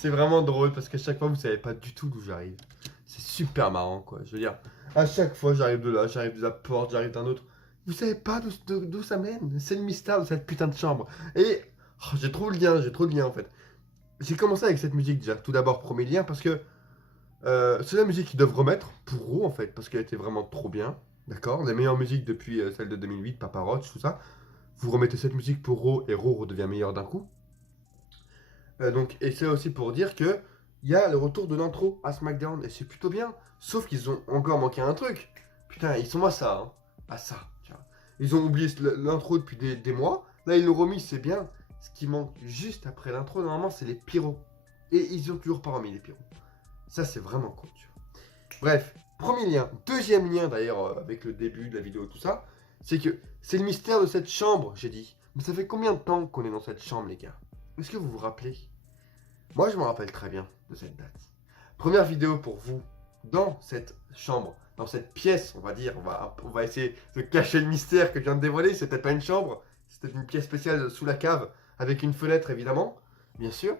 C'est vraiment drôle parce qu'à chaque fois, vous savez pas du tout d'où j'arrive. C'est super marrant, quoi. Je veux dire, à chaque fois, j'arrive de là, j'arrive de la porte, j'arrive d'un autre. Vous savez pas d'où ça mène. C'est le mystère de cette putain de chambre. Et j'ai trop de liens, j'ai trop de liens en fait. J'ai commencé avec cette musique déjà. Tout d'abord, premier lien, parce que c'est la musique qu'ils doivent remettre pour Raw en fait, parce qu'elle était vraiment trop bien. D'accord. Les meilleures musiques depuis celle de 2008, Papa Roach, tout ça. Vous remettez cette musique pour Raw et Raw redevient meilleur d'un coup. Donc, et c'est aussi pour dire que il y a le retour de l'intro à SmackDown et c'est plutôt bien. Sauf qu'ils ont encore manqué un truc. Putain, ils sont à ça, hein. À ça. Tu vois. Ils ont oublié l'intro depuis des mois. Là, ils l'ont remis, c'est bien. Ce qui manque juste après l'intro, normalement, c'est les pyros. Et ils ont toujours pas remis les pyros. Ça, c'est vraiment cool, tu vois. Bref, premier lien. Deuxième lien, d'ailleurs, avec le début de la vidéo et tout ça, c'est que c'est le mystère de cette chambre, j'ai dit. Mais ça fait combien de temps qu'on est dans cette chambre, les gars? Est-ce que vous vous rappelez? Moi, je me rappelle très bien de cette date. Première vidéo pour vous dans cette chambre, dans cette pièce, on va dire. On va essayer de cacher le mystère que je viens de dévoiler. C'était pas une chambre, c'était une pièce spéciale sous la cave, avec une fenêtre évidemment, bien sûr.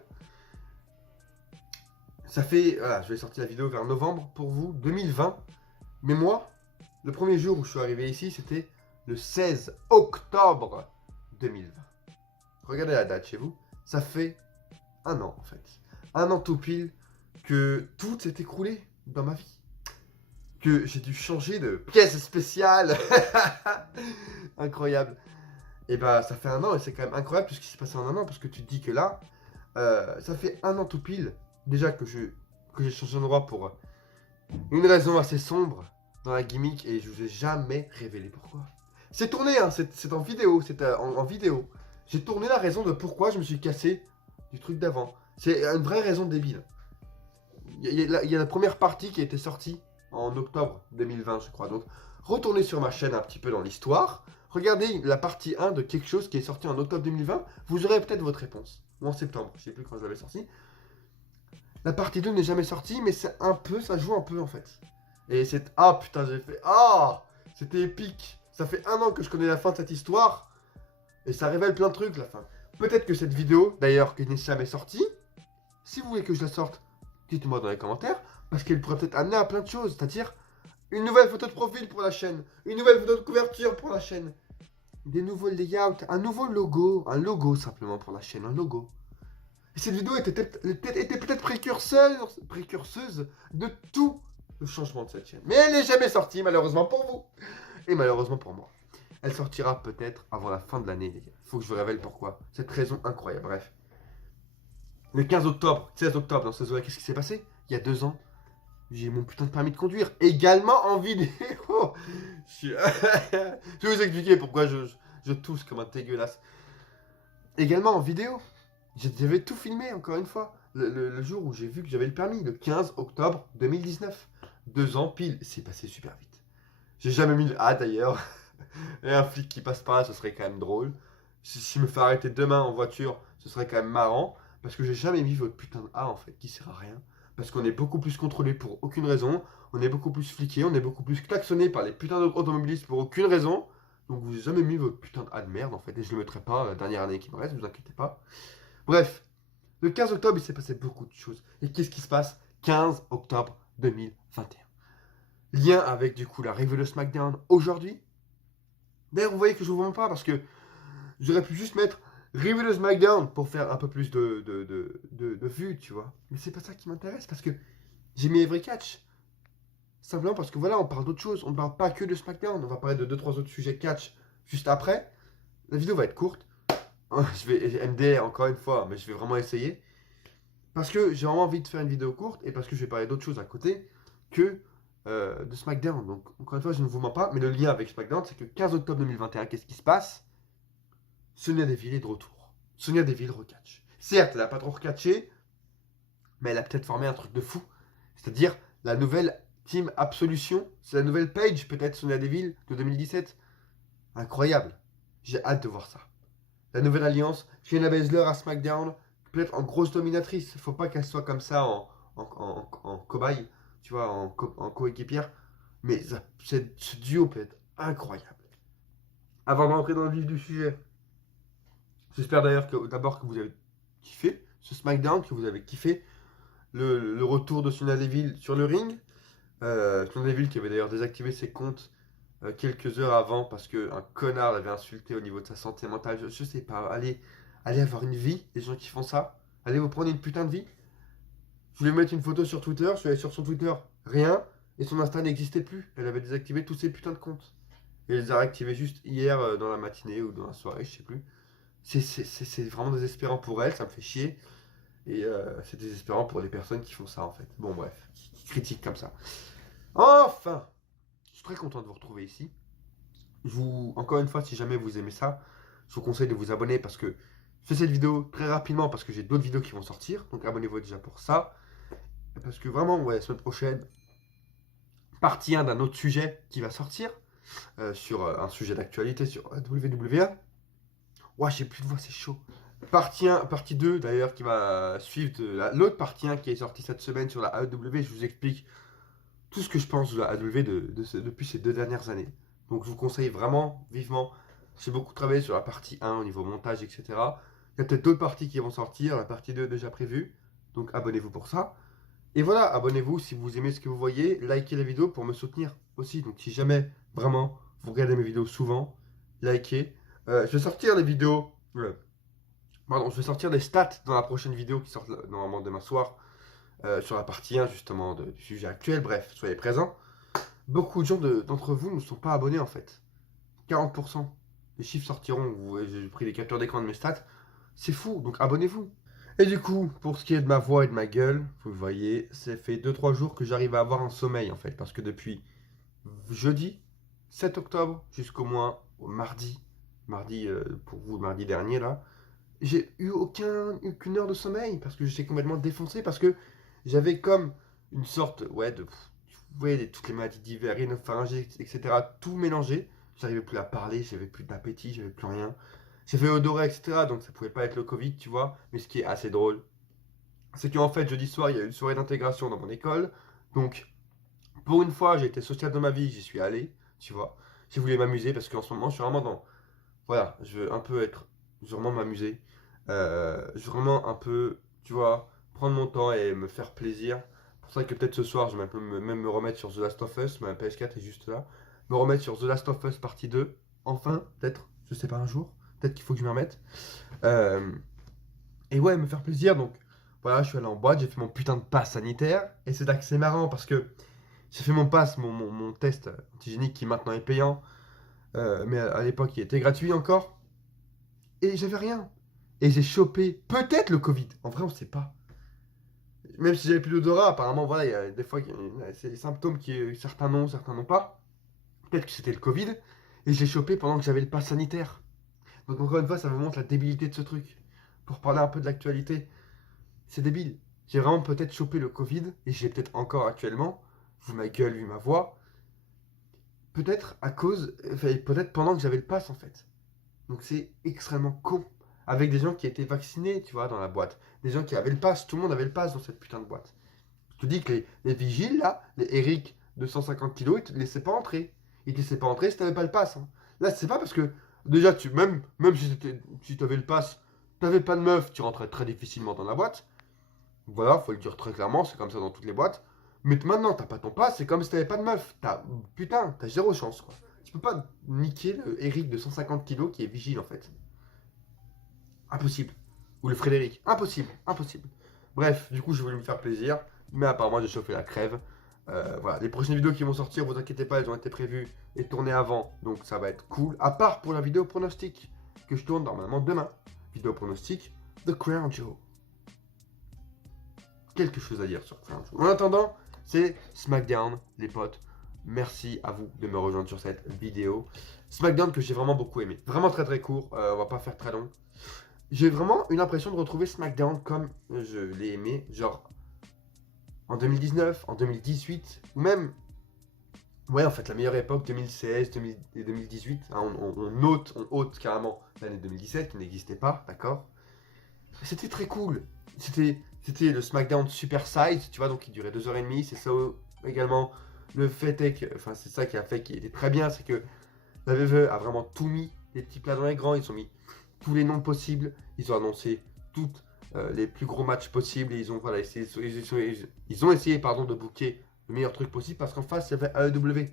Ça fait, voilà, je vais sortir la vidéo vers novembre pour vous, 2020. Mais moi, le premier jour où je suis arrivé ici, c'était le 16 octobre 2020. Regardez la date chez vous, ça fait un an en fait. Un an tout pile que tout s'est écroulé dans ma vie. Que j'ai dû changer de pièce spéciale. Incroyable. Et bah ça fait un an et c'est quand même incroyable tout ce qui s'est passé en un an parce que tu te dis que là, ça fait un an tout pile déjà que j'ai changé d'endroit pour une raison assez sombre dans la gimmick et je vous ai jamais révélé pourquoi. C'est tourné, hein, c'est en vidéo, c'est en vidéo. J'ai tourné la raison de pourquoi je me suis cassé du truc d'avant. C'est une vraie raison débile. Il y a la première partie qui a été sortie en octobre 2020, je crois. Donc, retournez sur ma chaîne un petit peu dans l'histoire. Regardez la partie 1 de quelque chose qui est sorti en octobre 2020. Vous aurez peut-être votre réponse. Ou en septembre, je sais plus quand je l'avais sorti. La partie 2 n'est jamais sortie, mais c'est un peu, ça joue un peu en fait. Et c'est... Ah putain, j'ai fait... Ah c'était épique. Ça fait un an que je connais la fin de cette histoire. Et ça révèle plein de trucs, la fin. Peut-être que cette vidéo, d'ailleurs, qui n'est jamais sortie, si vous voulez que je la sorte, dites-moi dans les commentaires, parce qu'elle pourrait peut-être amener à plein de choses, c'est-à-dire une nouvelle photo de profil pour la chaîne, une nouvelle photo de couverture pour la chaîne, des nouveaux layouts, un nouveau logo, un logo simplement pour la chaîne, un logo. Et cette vidéo était peut-être précurseuse de tout le changement de cette chaîne. Mais elle n'est jamais sortie, malheureusement pour vous, et malheureusement pour moi. Elle sortira peut-être avant la fin de l'année, les gars. Faut que je vous révèle pourquoi. Cette raison incroyable, bref. Le 15 octobre, 16 octobre, dans ce zone, qu'est-ce qui s'est passé? Il y a 2 ans, j'ai mon putain de permis de conduire, également en vidéo. Je vais vous expliquer pourquoi je tousse comme un dégueulasse. Également en vidéo. J'avais tout filmé, encore une fois. Le jour où j'ai vu que j'avais le permis, le 15 octobre 2019. 2 ans pile, c'est passé super vite. J'ai jamais mis le A d'ailleurs. Et un flic qui passe par là, ce serait quand même drôle. Si je me fais arrêter demain en voiture, ce serait quand même marrant. Parce que j'ai jamais mis votre putain de A en fait, qui sert à rien. Parce qu'on est beaucoup plus contrôlé pour aucune raison. On est beaucoup plus fliqué, on est beaucoup plus klaxonné par les putains d'automobilistes pour aucune raison. Donc vous n'avez jamais mis votre putain de A de merde en fait. Et je le mettrai pas la dernière année qui me reste, vous inquiétez pas. Bref, le 15 octobre, il s'est passé beaucoup de choses. Et qu'est-ce qui se passe 15 octobre 2021. Lien avec du coup la review de SmackDown aujourd'hui. D'ailleurs, vous voyez que je vous vends pas parce que j'aurais pu juste mettre review de SmackDown pour faire un peu plus de vues, tu vois. Mais c'est pas ça qui m'intéresse parce que j'ai mis Every Catch. Simplement parce que voilà, on parle d'autre chose. On ne parle pas que de SmackDown. On va parler de 2-3 autres sujets de catch juste après. La vidéo va être courte. Je vais MD encore une fois, mais je vais vraiment essayer. Parce que j'ai vraiment envie de faire une vidéo courte et parce que je vais parler d'autres choses à côté que de SmackDown. Donc, encore une fois, je ne vous mens pas, mais le lien avec SmackDown, c'est que 15 octobre 2021, qu'est-ce qui se passe? Sonia Deville est de retour. Sonia Deville recatch. Certes, elle n'a pas trop recatché, mais elle a peut-être formé un truc de fou. C'est-à-dire la nouvelle Team Absolution, c'est la nouvelle page, peut-être Sonia Deville de 2017. Incroyable. J'ai hâte de voir ça. La nouvelle alliance, Shayna Baszler à SmackDown, peut-être en grosse dominatrice. Faut pas qu'elle soit comme ça en cobaye, tu vois, en coéquipière. Mais ce duo peut être incroyable. Avant d'entrer dans le vif du sujet, j'espère d'ailleurs que d'abord que vous avez kiffé ce SmackDown que vous avez kiffé. Le retour de Sonya Deville sur le ring. Sonya Deville qui avait d'ailleurs désactivé ses comptes quelques heures avant parce qu'un connard l'avait insulté au niveau de sa santé mentale. Je sais pas, allez avoir une vie, les gens qui font ça. Allez vous prendre une putain de vie. Je voulais mettre une photo sur Twitter, je suis allé sur son Twitter, rien, et son Insta n'existait plus. Elle avait désactivé tous ses putains de comptes. Et elle les a réactivés juste hier dans la matinée ou dans la soirée, je sais plus. C'est vraiment désespérant pour elle, ça me fait chier. Et c'est désespérant pour les personnes qui font ça en fait. Bon bref, qui critiquent comme ça. Enfin, je suis très content de vous retrouver ici. Encore une fois, si jamais vous aimez ça, je vous conseille de vous abonner parce que je fais cette vidéo très rapidement parce que j'ai d'autres vidéos qui vont sortir. Donc abonnez-vous déjà pour ça. Parce que vraiment, ouais, la semaine prochaine, partie 1 d'un autre sujet qui va sortir. Sur un sujet d'actualité sur WWE. Ouais, j'ai plus de voix, c'est chaud. Partie 1, partie 2 d'ailleurs qui va suivre l'autre partie 1 qui est sortie cette semaine sur la AEW. Je vous explique tout ce que je pense de la AEW depuis ces 2 dernières années. Donc je vous conseille vraiment, vivement. J'ai beaucoup travaillé sur la partie 1 au niveau montage, etc. Il y a peut-être d'autres parties qui vont sortir, la partie 2 déjà prévue. Donc abonnez-vous pour ça. Et voilà, abonnez-vous si vous aimez ce que vous voyez. Likez la vidéo pour me soutenir aussi. Donc si jamais, vraiment, vous regardez mes vidéos souvent, likez. Je vais sortir les vidéos... pardon, je vais sortir des stats dans la prochaine vidéo qui sort normalement demain soir. Sur la partie 1 justement du sujet actuel. Bref, soyez présents. Beaucoup de gens d'entre vous ne sont pas abonnés en fait. 40%. Les chiffres sortiront. J'ai pris les captures d'écran de mes stats. C'est fou, donc abonnez-vous. Et du coup, pour ce qui est de ma voix et de ma gueule, vous le voyez, ça fait 2-3 jours que j'arrive à avoir un sommeil en fait. Parce que depuis jeudi 7 octobre jusqu'au moins au mardi pour vous, mardi dernier là, j'ai eu aucune heure de sommeil parce que j'étais complètement défoncé, parce que j'avais comme une sorte, ouais, vous voyez, toutes les maladies d'hiver, rhinopharyngite, etc., tout mélangé. J'arrivais plus à parler, j'avais plus d'appétit, j'avais plus rien. J'ai fait odorat, etc., donc ça pouvait pas être le Covid, tu vois. Mais ce qui est assez drôle, c'est qu'en fait, jeudi soir, il y a eu une soirée d'intégration dans mon école. Donc, pour une fois, j'ai été social de ma vie, j'y suis allé, tu vois. J'ai voulu m'amuser parce qu'en ce moment, je suis vraiment dans. Voilà, je veux un peu être. Je veux vraiment m'amuser. Je veux vraiment un peu, tu vois, prendre mon temps et me faire plaisir. Pour ça que peut-être ce soir, je vais un peu même me remettre sur The Last of Us. Ma PS4 est juste là. Me remettre sur The Last of Us partie 2. Enfin, peut-être, je sais pas, un jour. Peut-être qu'il faut que je m'y remette. Euh, et ouais, me faire plaisir. Donc, voilà, je suis allé en boîte, j'ai fait mon putain de pass sanitaire. Et c'est là que c'est marrant parce que j'ai fait mon pass, mon test antigénique qui maintenant est payant. Mais à l'époque, il était gratuit encore. Et j'avais rien. Et j'ai chopé peut-être le Covid. En vrai, on sait pas. Même si j'avais plus d'odorat, apparemment, voilà, il y a des fois, c'est des symptômes qui certains n'ont pas. Peut-être que c'était le Covid. Et je l'ai chopé pendant que j'avais le pass sanitaire. Donc encore une fois, ça vous montre la débilité de ce truc. Pour parler un peu de l'actualité, c'est débile. J'ai vraiment peut-être chopé le Covid, et j'ai peut-être encore actuellement, vu ma gueule, vu ma voix, peut-être à cause, enfin, peut-être pendant que j'avais le pass en fait. Donc c'est extrêmement con. Avec des gens qui étaient vaccinés, tu vois, dans la boîte. Des gens qui avaient le pass, tout le monde avait le pass dans cette putain de boîte. Je te dis que les vigiles là, les Eric de 150 kilos, ils te laissaient pas entrer. Ils te laissaient pas entrer si t'avais pas le pass, hein. Là, c'est pas parce que, déjà, même si t'avais le pass, t'avais pas de meuf, tu rentrais très difficilement dans la boîte. Voilà, faut le dire très clairement, c'est comme ça dans toutes les boîtes. Mais maintenant, t'as pas ton pass, c'est comme si t'avais pas de meuf. Putain, t'as zéro chance, quoi. Tu peux pas niquer le Eric de 150 kilos qui est vigile, en fait. Impossible. Ou le Frédéric. Impossible, impossible. Bref, du coup, je voulais me faire plaisir. Mais apparemment, j'ai chauffé la crève. Voilà, les prochaines vidéos qui vont sortir, vous inquiétez pas, elles ont été prévues et tournées avant. Donc ça va être cool. À part pour la vidéo pronostic, que je tourne normalement demain. Vidéo pronostic, The Crown Joe. Quelque chose à dire sur Crown Joe. En attendant, c'est SmackDown, les potes. Merci à vous de me rejoindre sur cette vidéo. SmackDown que j'ai vraiment beaucoup aimé. Vraiment très très court, on va pas faire très long. J'ai vraiment eu l'impression de retrouver SmackDown comme je l'ai aimé, genre en 2019, en 2018, ou même, ouais, en fait, la meilleure époque, 2016 et 2018. Hein, on ôte carrément l'année 2017 qui n'existait pas, d'accord. C'était très cool. C'était le SmackDown Super Size, tu vois, donc qui durait 2h30. C'est ça également. Le fait est que, enfin, c'est ça qui a fait qu'il était très bien, c'est que la WWE a vraiment tout mis, les petits plats dans les grands, ils ont mis tous les noms possibles, ils ont annoncé toutes les plus gros matchs possibles. Et ils ont, voilà, ils ont essayé pardon, de booker le meilleur truc possible parce qu'en face, il y avait AEW.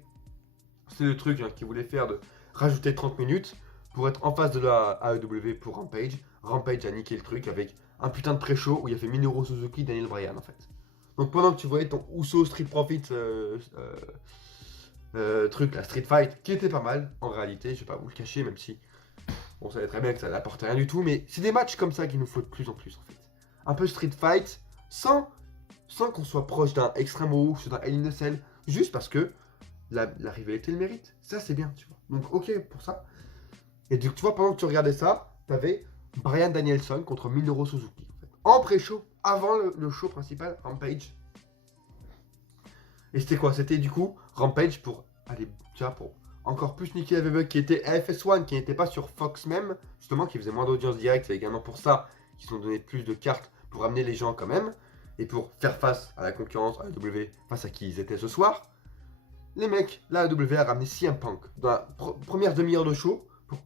C'est le truc qu'ils voulaient faire de rajouter 30 minutes pour être en face de la AEW pour Rampage. Rampage a niqué le truc avec un putain de pré-show où il y avait Minoru Suzuki, Daniel Bryan en fait. Donc pendant que tu voyais ton Uso Street Profit truc, la Street Fight, qui était pas mal en réalité, je vais pas vous le cacher, même si on savait très bien que ça n'apportait rien du tout, mais c'est des matchs comme ça qu'il nous faut de plus en plus en fait. Un peu Street Fight sans qu'on soit proche d'un Extreme Rules ou d'un Hell in a Cell, juste parce que la rivalité le mérite. Ça c'est bien, tu vois. Donc ok pour ça. Et donc tu vois, pendant que tu regardais ça, t'avais Bryan Danielson contre Minoru Suzuki en fait. En pré-show, avant le show principal, Rampage. Et c'était quoi? C'était du coup Rampage pour aller, tu vois, pour encore plus niquer la WWE qui était FS1, qui n'était pas sur Fox même, justement, qui faisait moins d'audience directe. C'est également pour ça qu'ils ont donné plus de cartes pour amener les gens quand même et pour faire face à la concurrence, à la WWE, face à qui ils étaient ce soir. Les mecs, la WWE a ramené CM Punk dans la première demi-heure de show pour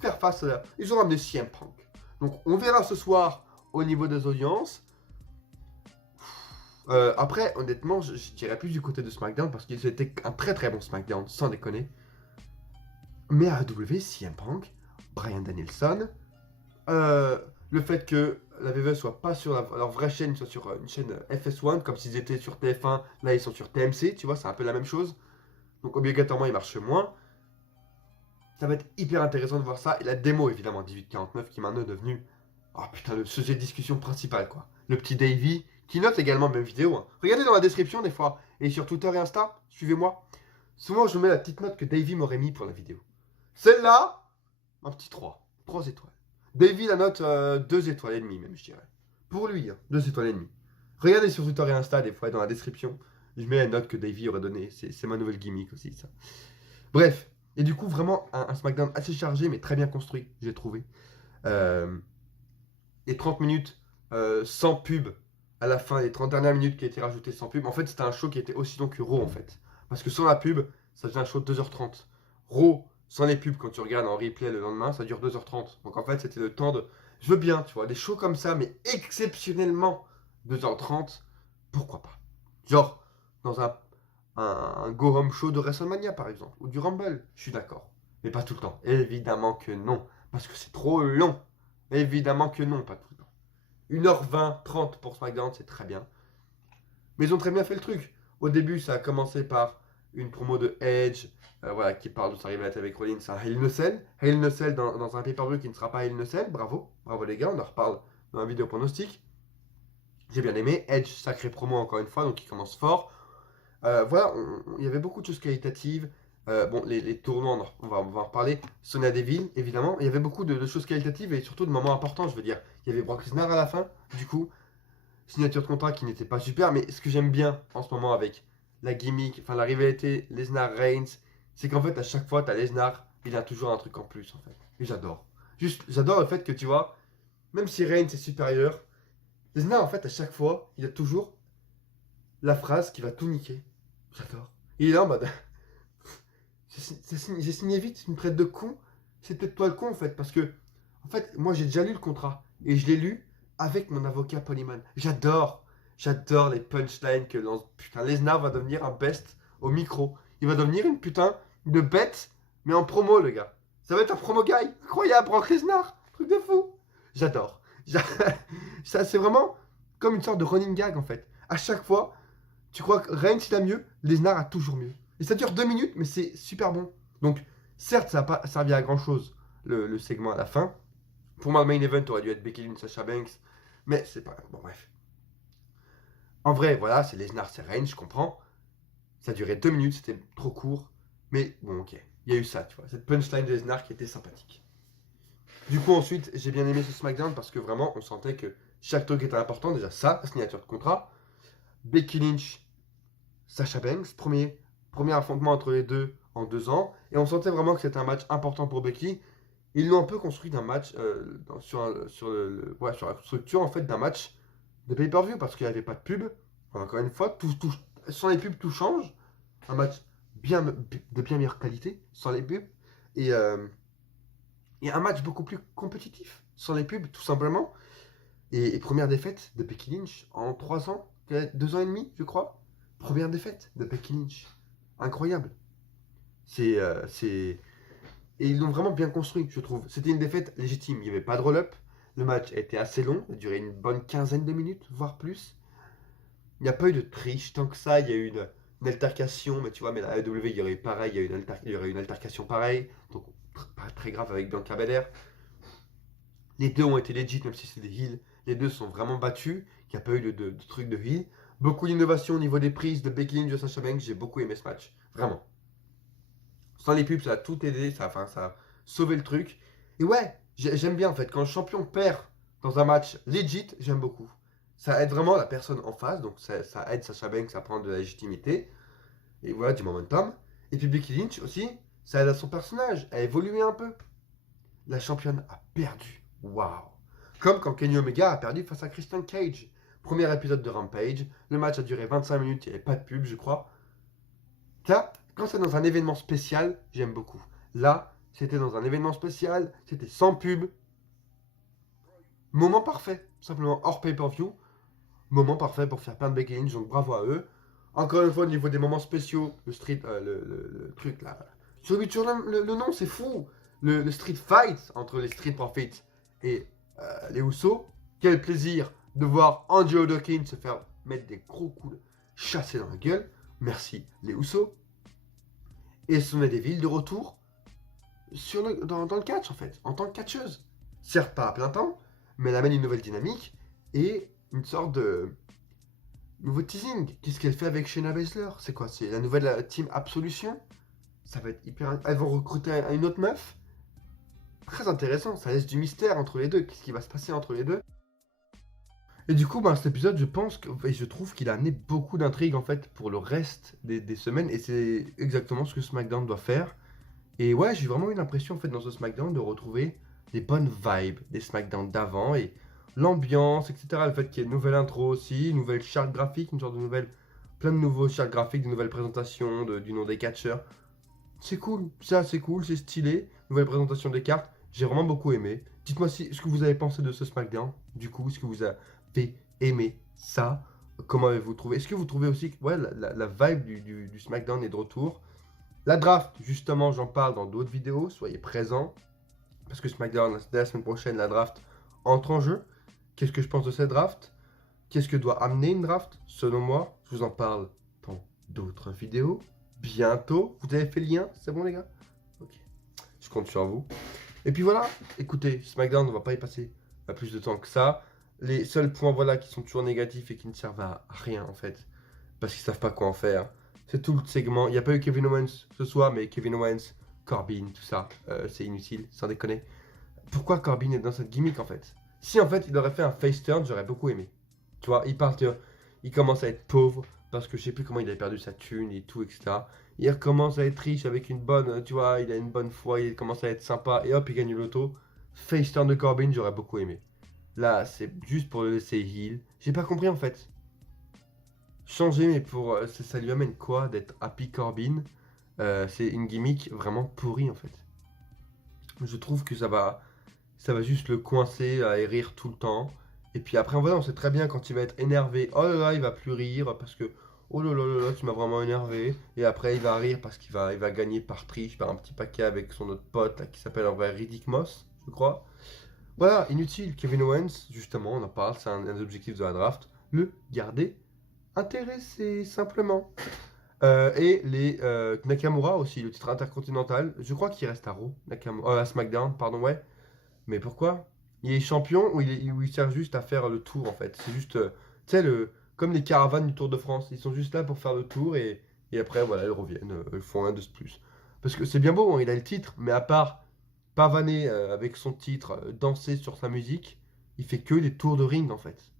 faire face à Ils ont ramené CM Punk. Donc on verra ce soir au niveau des audiences. Après, honnêtement, je dirais plus du côté de SmackDown parce que c'était un très très bon SmackDown, sans déconner. Mais à AEW, CM Punk, Bryan Danielson, le fait que la WWE soit pas sur leur vraie chaîne, soit sur une chaîne FS1, comme s'ils étaient sur TF1, là ils sont sur TMC, tu vois, c'est un peu la même chose. Donc obligatoirement ils marchent moins. Ça va être hyper intéressant de voir ça. Et la démo évidemment 1849 qui maintenant est devenue, oh putain, le sujet de discussion principal quoi. Le petit Davey qui note également mes vidéos. Hein. Regardez dans la description des fois. Et sur Twitter et Insta, suivez-moi. Souvent je mets la petite note que Davey m'aurait mis pour la vidéo. Celle-là, un petit 3. 3 étoiles. Davey la note 2 étoiles et demie même je dirais. Pour lui, hein, 2 étoiles et demie. Regardez sur Twitter et Insta des fois dans la description. Je mets la note que Davey aurait donnée. C'est ma nouvelle gimmick aussi ça. Bref. Et du coup, vraiment, un SmackDown assez chargé, mais très bien construit, j'ai trouvé. Les 30 minutes sans pub à la fin, les 30 dernières minutes qui a été rajoutées sans pub. En fait, c'était un show qui était aussi long que Raw, en fait. Parce que sans la pub, ça faisait un show de 2h30. Raw, sans les pubs, quand tu regardes en replay le lendemain, ça dure 2h30. Donc en fait, c'était le temps de... Je veux bien, tu vois, des shows comme ça, mais exceptionnellement 2h30, pourquoi pas? Genre, dans un go-home show de WrestleMania, par exemple, ou du Rumble, je suis d'accord. Mais pas tout le temps. Évidemment que non, parce que c'est trop long. Évidemment que non, pas tout le temps. 1h20, 30 pour SmackDown, c'est très bien. Mais ils ont très bien fait le truc. Au début, ça a commencé par une promo de Edge, voilà, qui parle de sa rivalité avec Rollins à Hell in a Cell. Hell in a Cell dans un pay-per-view qui ne sera pas Hell in a Cell. Bravo, bravo les gars, on en reparle dans la vidéo pronostic. J'ai bien aimé. Edge, sacré promo encore une fois, donc il commence fort. Voilà, il y avait beaucoup de choses qualitatives. Bon, les tournois, on va en reparler. Sonya Deville, évidemment. Il y avait beaucoup de choses qualitatives et surtout de moments importants, je veux dire. Il y avait Brock Lesnar à la fin, du coup. Signature de contrat qui n'était pas super, mais ce que j'aime bien en ce moment avec la gimmick, enfin la rivalité Lesnar-Reigns, c'est qu'en fait, à chaque fois, t'as Lesnar, il a toujours un truc en plus, en fait. Et j'adore. Juste, j'adore le fait que tu vois, même si Reigns est supérieur, Lesnar, en fait, à chaque fois, il a toujours la phrase qui va tout niquer. J'adore. Il est là en mode. J'ai signé vite, une traite de con. C'est peut-être toi le con en fait, parce que en fait, moi j'ai déjà lu le contrat et je l'ai lu avec mon avocat Polyman. J'adore les punchlines que lance. Putain, Lesnar va devenir un best au micro. Il va devenir une putain de bête, mais en promo, le gars. Ça va être un promo guy. Incroyable, Brock Lesnar. Truc de fou. J'adore. Ça, c'est vraiment comme une sorte de running gag en fait. À chaque fois, tu crois que Reigns il a mieux, Lesnar a toujours mieux. Et ça dure 2 minutes, mais c'est super bon. Donc, certes, ça n'a pas servi à grand chose le segment à la fin. Pour moi, le main event aurait dû être Becky Lynch, Sasha Banks. Mais c'est pas. Bon, bref. En vrai, voilà, c'est Lesnar, c'est Reigns, je comprends. Ça a duré 2 minutes, c'était trop court. Mais bon, ok. Il y a eu ça, tu vois. Cette punchline de Lesnar qui était sympathique. Du coup, ensuite, j'ai bien aimé ce SmackDown parce que vraiment, on sentait que chaque truc était important. Déjà, ça, la signature de contrat. Becky Lynch, Sasha Banks, premier affrontement entre les deux en 2 ans. Et on sentait vraiment que c'était un match important pour Becky. Ils l'ont un peu construit d'un match sur la structure en fait d'un match de pay-per-view parce qu'il n'y avait pas de pub. Encore une fois, sans les pubs, tout change. Un match de bien meilleure qualité sans les pubs. Et un match beaucoup plus compétitif sans les pubs, tout simplement. Et première défaite de Becky Lynch en 3 ans, 2 ans et demi, je crois. Première défaite de Becky Lynch. Incroyable. C'est. Et ils l'ont vraiment bien construit, je trouve. C'était une défaite légitime. Il n'y avait pas de roll-up. Le match a été assez long. Il a duré une bonne quinzaine de minutes, voire plus. Il n'y a pas eu de triche tant que ça. Il y a eu une altercation. Mais tu vois, mais la AEW, il y aurait eu pareil. Il y aurait eu une altercation pareille. Donc, pas très grave avec Bianca Belair. Les deux ont été legit, même si c'est des heals. Les deux sont vraiment battus. Il n'y a pas eu de truc de heal. Beaucoup d'innovation au niveau des prises de Becky Lynch, de Sasha Banks. J'ai beaucoup aimé ce match. Vraiment. Sans les pubs, ça a tout aidé. Ça a sauvé le truc. Et ouais, j'aime bien en fait. Quand le champion perd dans un match legit, j'aime beaucoup. Ça aide vraiment la personne en face. Donc ça aide Sasha Banks à prendre de la légitimité. Et voilà, du momentum. Et puis Becky Lynch aussi, ça aide à son personnage à évoluer un peu. La championne a perdu. Waouh. Comme quand Kenny Omega a perdu face à Christian Cage. Premier épisode de Rampage. Le match a duré 25 minutes, il n'y avait pas de pub, je crois. Ça, quand c'est dans un événement spécial, j'aime beaucoup. Là, c'était dans un événement spécial, c'était sans pub. Moment parfait, simplement hors pay-per-view. Moment parfait pour faire plein de Becky Lynch, donc bravo à eux. Encore une fois, au niveau des moments spéciaux, le street, le truc là. J'oublie toujours le nom, c'est fou. Le street fight entre les Street Profits et les Usos. Quel plaisir de voir Angelo Dawkins se faire mettre des gros coups chassés dans la gueule. Merci les Usos. Et Sonya Deville de retour dans le catch en fait, en tant que catcheuse. Certes pas à plein temps, mais elle amène une nouvelle dynamique et une sorte de nouveau teasing. Qu'est-ce qu'elle fait avec Shayna Baszler? C'est quoi? C'est la nouvelle team Absolution? Ça va être hyper. Elles vont recruter une autre meuf? Très intéressant, ça laisse du mystère entre les deux. Qu'est-ce qui va se passer entre les deux? Et du coup, cet épisode, je pense et je trouve qu'il a amené beaucoup d'intrigues en fait pour le reste des semaines. Et c'est exactement ce que SmackDown doit faire. Et ouais, j'ai vraiment eu l'impression en fait dans ce SmackDown de retrouver les bonnes vibes des SmackDown d'avant et l'ambiance, etc. Le fait qu'il y ait une nouvelle intro aussi, une nouvelle charte graphique, une sorte de nouvelle, plein de nouveaux charts graphiques, de nouvelles présentations du nom des catcheurs. C'est cool, ça c'est cool, c'est stylé. Nouvelle présentation des cartes, j'ai vraiment beaucoup aimé. Dites-moi ce que vous avez pensé de ce SmackDown. Du coup, est-ce que vous avez aimé ça? Comment avez-vous trouvé? Est-ce que vous trouvez aussi que ouais, la vibe du SmackDown est de retour? La draft, justement, j'en parle dans d'autres vidéos, soyez présents. Parce que SmackDown, dès la semaine prochaine, la draft entre en jeu. Qu'est-ce que je pense de cette draft? Qu'est-ce que doit amener une draft? Selon moi, je vous en parle dans d'autres vidéos. Bientôt. Vous avez fait le lien? C'est bon, les gars? Ok. Je compte sur vous. Et puis voilà, écoutez, SmackDown, on va pas y passer plus de temps que ça. Les seuls points voilà, qui sont toujours négatifs et qui ne servent à rien, en fait. Parce qu'ils savent pas quoi en faire. C'est tout le segment. Il n'y a pas eu Kevin Owens ce soir, mais Kevin Owens, Corbin, tout ça, c'est inutile, sans déconner. Pourquoi Corbin est dans cette gimmick en fait? Si en fait il aurait fait un face turn, j'aurais beaucoup aimé. Tu vois, il commence à être pauvre parce que je sais plus comment il a perdu sa thune et tout, etc. Il recommence à être riche avec une bonne, tu vois, il a une bonne foi, il commence à être sympa et hop, il gagne l'auto. Face turn de Corbin, j'aurais beaucoup aimé. Là, c'est juste pour le laisser heal. J'ai pas compris en fait. Changer, mais ça lui amène quoi d'être Happy Corbin? C'est une gimmick vraiment pourrie en fait. Je trouve que ça va juste le coincer à rire tout le temps. Et puis après, voilà, on sait très bien quand il va être énervé. Oh là là, il va plus rire parce que oh là là là là, tu m'as vraiment énervé. Et après, il va rire parce qu'il va gagner par triche, par un petit paquet avec son autre pote là, qui s'appelle en vrai Riddick Moss, je crois. Voilà, inutile. Kevin Owens, justement, on en parle, c'est un des objectifs de la draft. Le garder intéressé, simplement. Et les Nakamura aussi, le titre intercontinental. Je crois qu'il reste à Raw, à SmackDown, pardon, ouais. Mais pourquoi? Il est champion ou il sert juste à faire le tour en fait? C'est juste, tu sais, comme les caravanes du Tour de France. Ils sont juste là pour faire le tour et après, voilà, ils reviennent. Ils font un de plus. Parce que c'est bien beau, hein, il a le titre, mais à part pavaner avec son titre, danser sur sa musique, il fait que des tours de ring en fait.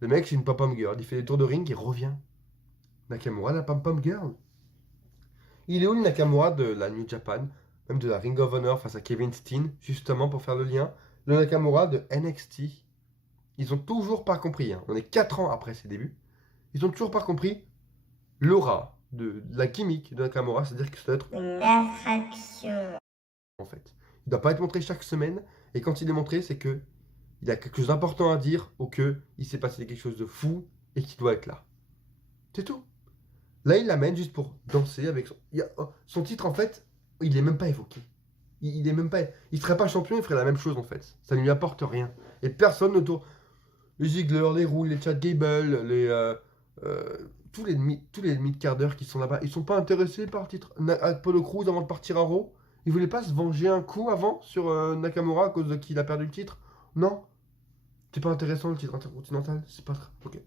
Le mec, c'est une pom-pom girl. Il fait des tours de ring et revient. Nakamura, la pom-pom girl. Il est où le Nakamura de la New Japan, même de la Ring of Honor face à Kevin Steen, justement pour faire le lien? Le Nakamura de NXT. Ils ont toujours pas compris, hein. On est 4 ans après ses débuts. Ils ont toujours pas compris l'aura de la gimmick de Nakamura, c'est-à-dire que ça doit être une attraction. En fait. Il doit pas être montré chaque semaine, et quand il est montré, c'est que il a quelque chose d'important à dire ou qu'il s'est passé quelque chose de fou et qu'il doit être là. C'est tout. Là, il l'amène juste pour danser avec son titre, en fait, il est même pas évoqué. Il est même pas. Il serait pas champion, il ferait la même chose en fait. Ça ne lui apporte rien. Et personne autour. Les Ziggler, les Roux, les Chad Gable, tous les mid-carders qui sont là-bas, ils sont pas intéressés par le titre. Apollo Crews avant de partir à Raw, il voulait pas se venger un coup avant sur Nakamura à cause de qui il a perdu le titre. Non, c'est pas intéressant le titre intercontinental, c'est pas très. Ok.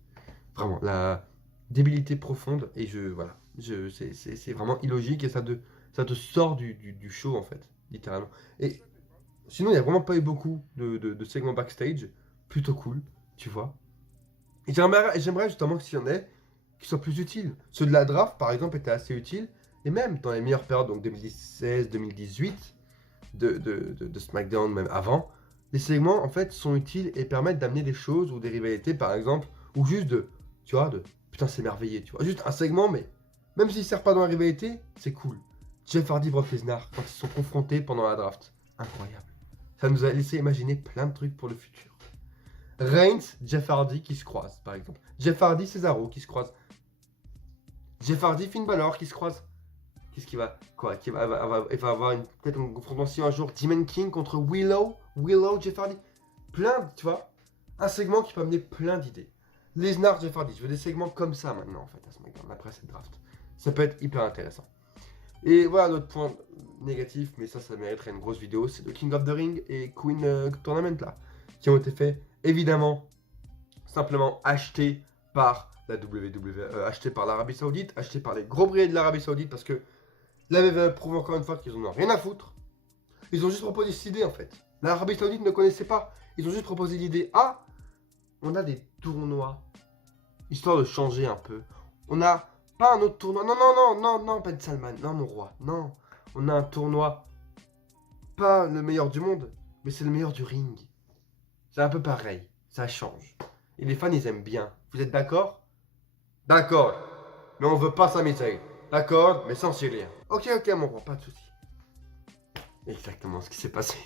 Vraiment, la débilité profonde et voilà, c'est vraiment illogique et ça te sort du show en fait, littéralement. Et sinon, il n'y a vraiment pas eu beaucoup de segments backstage, plutôt cool, tu vois. Et j'aimerais justement que s'il y en ait, qui soient plus utiles. Ceux de la draft, par exemple, étaient assez utiles. Et même dans les meilleures périodes, donc 2016, 2018, de SmackDown, même avant, les segments, en fait, sont utiles et permettent d'amener des choses ou des rivalités, par exemple, ou juste tu vois, putain, c'est merveilleux, tu vois. Juste un segment, mais même s'il ne sert pas dans la rivalité, c'est cool. Jeff Hardy, Brock Lesnar, quand ils se sont confrontés pendant la draft. Incroyable. Ça nous a laissé imaginer plein de trucs pour le futur. Reigns, Jeff Hardy qui se croisent, par exemple. Jeff Hardy, Cesaro qui se croisent. Jeff Hardy, Finn Balor qui se croisent. Qu'est-ce qu'il va. Quoi il va avoir peut-être une confrontation un jour. Demon King contre Willow. Willow, Jeff Hardy. Plein, tu vois. Un segment qui peut amener plein d'idées. Lesnar, Jeff Hardy. Je veux des segments comme ça maintenant, en fait, à SmackDown, après cette draft. Ça peut être hyper intéressant. Et voilà notre point négatif, mais ça mériterait une grosse vidéo, c'est le King of the Ring et Queen Tournament là, qui ont été faits évidemment simplement achetés par la WWE, achetés par l'Arabie Saoudite, achetés par les gros billets de l'Arabie Saoudite parce que la WWE prouve encore une fois qu'ils en ont rien à foutre. Ils ont juste proposé cette idée en fait. L'Arabie Saoudite ne connaissait pas. Ils ont juste proposé l'idée. Ah, on a des tournois, histoire de changer un peu. On a pas un autre tournoi. Non, non, non, non, non, Ben Salman. Non, mon roi. Non. On a un tournoi. Pas le meilleur du monde, mais c'est le meilleur du ring. C'est un peu pareil. Ça change. Et les fans, ils aiment bien. Vous êtes d'accord? D'accord. Mais on veut pas Sami Zayn. D'accord, mais sans Cyril. Ok, ok, mon roi, pas de soucis. Exactement ce qui s'est passé.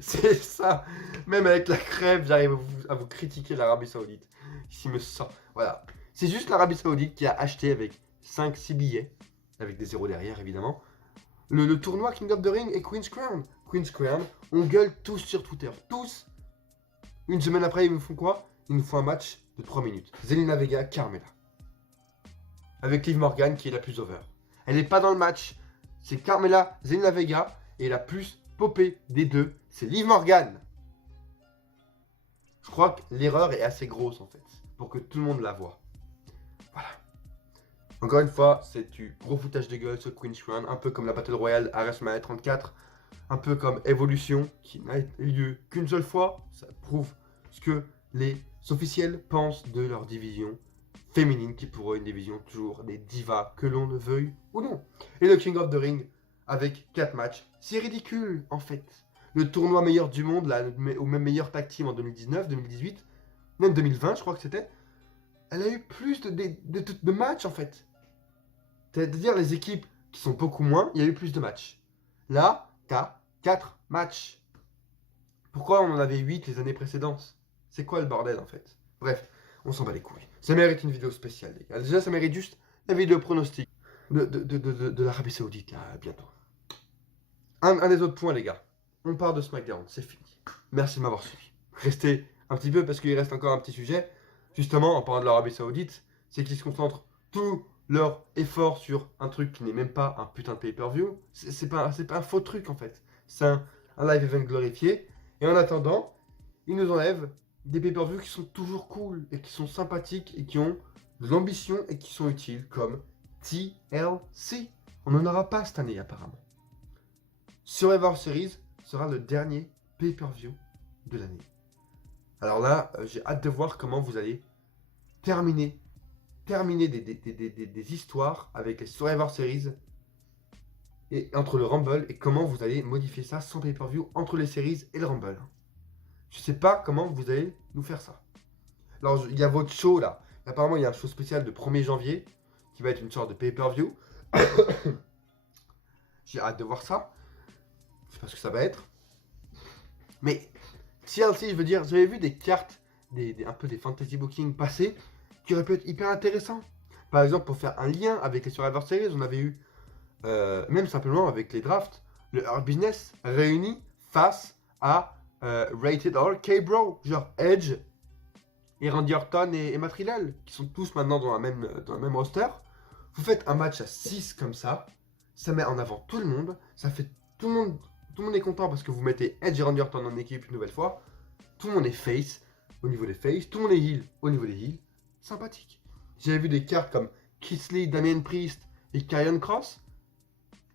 C'est ça. Même avec la crève, j'arrive à vous critiquer l'Arabie Saoudite. Ici me sort. Voilà. C'est juste l'Arabie Saoudite qui a acheté avec 5-6 billets, avec des zéros derrière évidemment, le tournoi King of the Ring et Queen's Crown. Queen's Crown, on gueule tous sur Twitter. Tous. Une semaine après, ils nous font quoi? Ils nous font un match de 3 minutes. Zelina Vega, Carmella. Avec Liv Morgan qui est la plus over. Elle n'est pas dans le match. C'est Carmella, Zelina Vega. Et la plus popée des deux, c'est Liv Morgan. Je crois que l'erreur est assez grosse en fait, pour que tout le monde la voit. Voilà. Encore une fois, c'est du gros foutage de gueule ce Queen's Crown, un peu comme la Battle Royale à WrestleMania 34, un peu comme Evolution, qui n'a eu lieu qu'une seule fois. Ça prouve ce que les officiels pensent de leur division féminine, qui pour eux une division toujours des divas, que l'on ne veuille ou non. Et le King of the Ring, avec 4 matchs. C'est ridicule, en fait. Le tournoi meilleur du monde, là, au même meilleur tag team en 2019, 2018, même 2020, je crois que c'était, elle a eu plus de matchs, en fait. C'est-à-dire, les équipes qui sont beaucoup moins, il y a eu plus de matchs. Là, t'as 4 matchs. Pourquoi on en avait 8 les années précédentes? C'est quoi le bordel, en fait? Bref, on s'en bat les couilles. Ça mérite une vidéo spéciale, les gars. Déjà, ça mérite juste la vidéo pronostic de l'Arabie Saoudite, là, bientôt. Un des autres points, les gars. On part de SmackDown, c'est fini. Merci de m'avoir suivi. Restez un petit peu parce qu'il reste encore un petit sujet. Justement, en parlant de l'Arabie Saoudite, c'est qu'ils se concentrent tout leur effort sur un truc qui n'est même pas un putain de pay-per-view. C'est pas un faux truc en fait. C'est un live event glorifié. Et en attendant, ils nous enlèvent des pay-per-views qui sont toujours cool et qui sont sympathiques et qui ont de l'ambition et qui sont utiles comme TLC. On n'en aura pas cette année apparemment. Survivor Series sera le dernier pay-per-view de l'année. Alors là, j'ai hâte de voir comment vous allez terminer des histoires avec les Survivor Series et entre le Rumble et comment vous allez modifier ça sans pay-per-view entre les séries et le Rumble. Je sais pas comment vous allez nous faire ça. Alors il y a votre show là. Apparemment il y a un show spécial de 1er janvier qui va être une sorte de pay-per-view. J'ai hâte de voir ça. Je sais pas ce que ça va être. Mais TLC, je veux dire, j'avais vu des cartes, un peu des fantasy booking passés, qui auraient pu être hyper intéressants. Par exemple, pour faire un lien avec les Survivor Series, on avait eu, même simplement avec les drafts, le Hurt Business réuni face à Rated R K-Bro, genre Edge et Randy Orton et Matt Riddle, qui sont tous maintenant dans la même roster. Vous faites un match à 6 comme ça met en avant tout le monde, ça fait tout le monde est content parce que vous mettez Edge et Randy Orton en équipe une nouvelle fois. Tout le monde est face au niveau des face, tout le monde est heel au niveau des heels. Sympathique. J'avais vu des cartes comme Keith Lee, Damien Priest et Karrion Kross.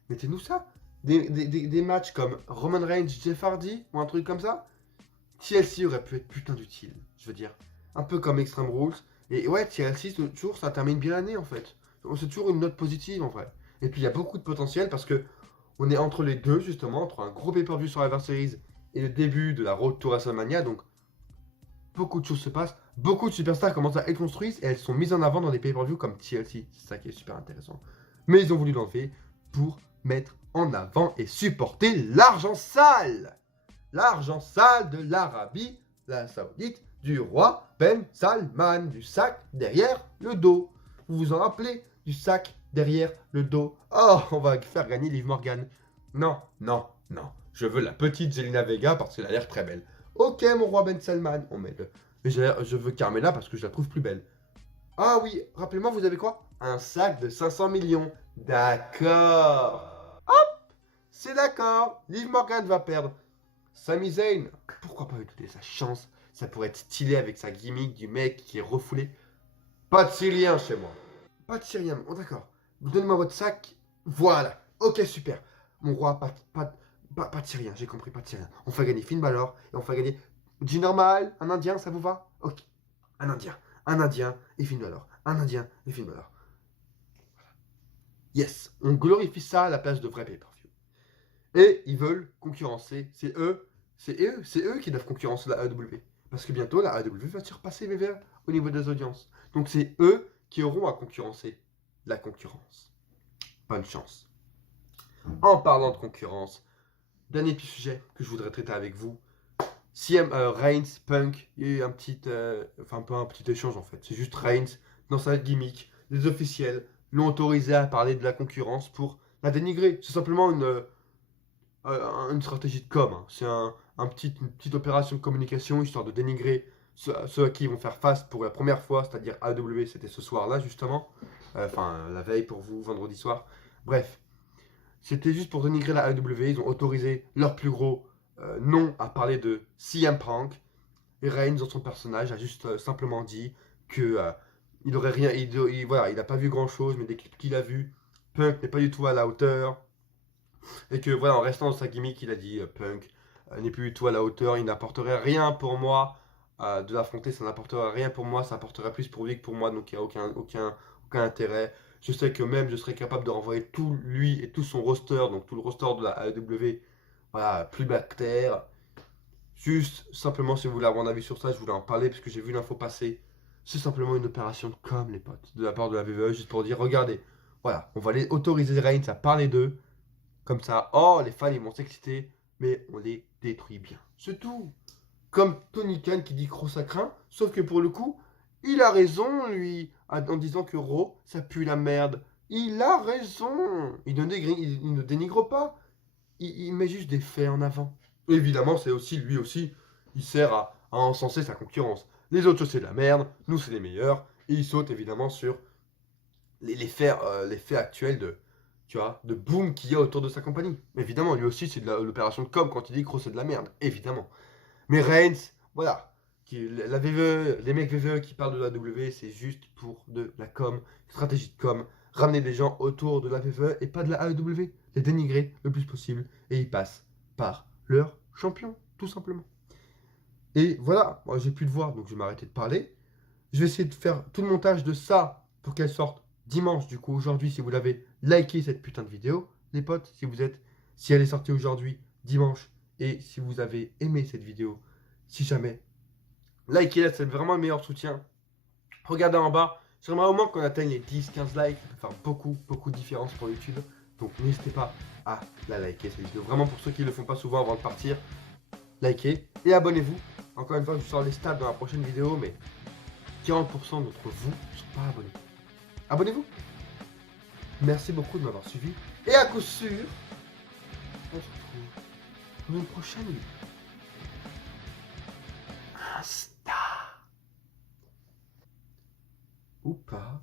Mettez-nous ça. Des matchs comme Roman Reigns, Jeff Hardy ou un truc comme ça. TLC aurait pu être putain d'utile, je veux dire. Un peu comme Extreme Rules. Et ouais, TLC, toujours, ça termine bien l'année en fait. C'est toujours une note positive en vrai. Et puis il y a beaucoup de potentiel parce que on est entre les deux justement, entre un gros pay-per-view sur Survivor Series et le début de la Road to WrestleMania. Donc beaucoup de choses se passent, beaucoup de superstars commencent à être construites et elles sont mises en avant dans des pay-per-view comme TLC. C'est ça qui est super intéressant. Mais ils ont voulu l'enlever pour mettre en avant et supporter l'argent sale. L'argent sale de l'Arabie Saoudite, du roi Ben Salman, du sac derrière le dos. Vous vous en rappelez du sac derrière le dos? Oh, on va faire gagner Liv Morgan. Non, non, non. Je veux la petite Zelina Vega parce qu'elle a l'air très belle. Ok, mon roi Ben Salman, on met le. Mais je veux Carmela parce que je la trouve plus belle. Ah oui, rappelez-moi, vous avez quoi? Un sac de 500 millions. D'accord. Hop, c'est d'accord. Liv Morgan va perdre. Sami Zayn, pourquoi pas lui donner sa chance? Ça pourrait être stylé avec sa gimmick du mec qui est refoulé. Pas de Syrien chez moi. Pas de Syrien, oh, d'accord. Donnez-moi votre sac. Voilà. Ok, super. Mon roi, pas de Syrien, j'ai compris, pas de Syrien. On fait gagner Finn Balor et on fait gagner du normal, un Indien, ça vous va? Ok. Un Indien et Finn Balor. Un Indien et Finn Balor. Yes, on glorifie ça à la place de vrai pay-per-view. Et ils veulent concurrencer, c'est eux qui doivent concurrencer la AEW. Parce que bientôt, la AEW va surpasser VR au niveau des audiences. Donc c'est eux qui auront à concurrencer la concurrence. Bonne chance. En parlant de concurrence, dernier petit sujet que je voudrais traiter avec vous. Reigns, Punk, il y a eu un petit échange en fait. C'est juste Reigns, dans sa gimmick, les officiels l'ont autorisé à parler de la concurrence pour la dénigrer. C'est simplement une stratégie de com. Hein. C'est une petite opération de communication histoire de dénigrer ceux à qui ils vont faire face pour la première fois, c'est-à-dire AEW, c'était ce soir-là justement. La veille pour vous, vendredi soir. Bref, c'était juste pour dénigrer la AEW. Ils ont autorisé leur plus gros nom à parler de CM Punk. Et Reigns, dans son personnage, a juste simplement dit que il aurait rien, voilà, il n'a pas vu grand-chose, mais des clips qu'il a vus, Punk n'est pas du tout à la hauteur. Et que voilà, en restant dans sa gimmick, il a dit Punk n'est plus du tout à la hauteur, il n'apporterait rien pour moi de l'affronter, ça n'apporterait rien pour moi, ça apporterait plus pour lui que pour moi, donc il n'y a aucun intérêt. Je sais que même je serais capable de renvoyer tout lui et tout son roster, donc tout le roster de la AEW, voilà, plus bactère. Juste, simplement, si vous voulez avoir un avis sur ça, je voulais en parler parce que j'ai vu l'info passer. C'est simplement une opération de com, les potes, de la part de la WWE, juste pour dire, regardez, voilà, on va les autoriser Reigns à parler d'eux. Comme ça, oh, les fans, ils vont s'exciter, mais on les détruit bien. C'est tout. Comme Tony Khan qui dit Raw ça craint, sauf que pour le coup, il a raison, lui, en disant que Raw, ça pue la merde. Il a raison. Il ne dénigre pas. Il met juste des faits en avant. Évidemment, c'est aussi, lui aussi, il sert à encenser sa concurrence. Les autres, c'est de la merde, nous, c'est les meilleurs. Et il saute évidemment sur les faits actuels de boom qu'il y a autour de sa compagnie. Évidemment, lui aussi, c'est de l'opération de com quand il dit que c'est de la merde. Évidemment. Mais Reigns, voilà. La VVE, les mecs VVE qui parlent de la W, c'est juste pour de la com, stratégie de com, ramener des gens autour de la VVE et pas de la AEW, les dénigrer le plus possible, et ils passent par leur champion, tout simplement. Et voilà, moi j'ai plus de voix, donc je vais m'arrêter de parler. Je vais essayer de faire tout le montage de ça pour qu'elle sorte dimanche, du coup, aujourd'hui, si vous l'avez liké cette putain de vidéo, les potes, si elle est sortie aujourd'hui, dimanche, et si vous avez aimé cette vidéo, si jamais, likez-la, c'est vraiment le meilleur soutien. Regardez en bas, j'aimerais au moins qu'on atteigne les 10-15 likes, ça peut faire beaucoup de différence pour YouTube. Donc n'hésitez pas à la liker cette vidéo. Vraiment pour ceux qui ne le font pas souvent avant de partir, likez. Et abonnez-vous. Encore une fois, je vous sors les stats dans la prochaine vidéo, mais 40% d'entre vous ne sont pas abonnés. Abonnez-vous. Merci beaucoup de m'avoir suivi. Et à coup sûr, on se retrouve dans une prochaine vidéo. Insta. Ou pas.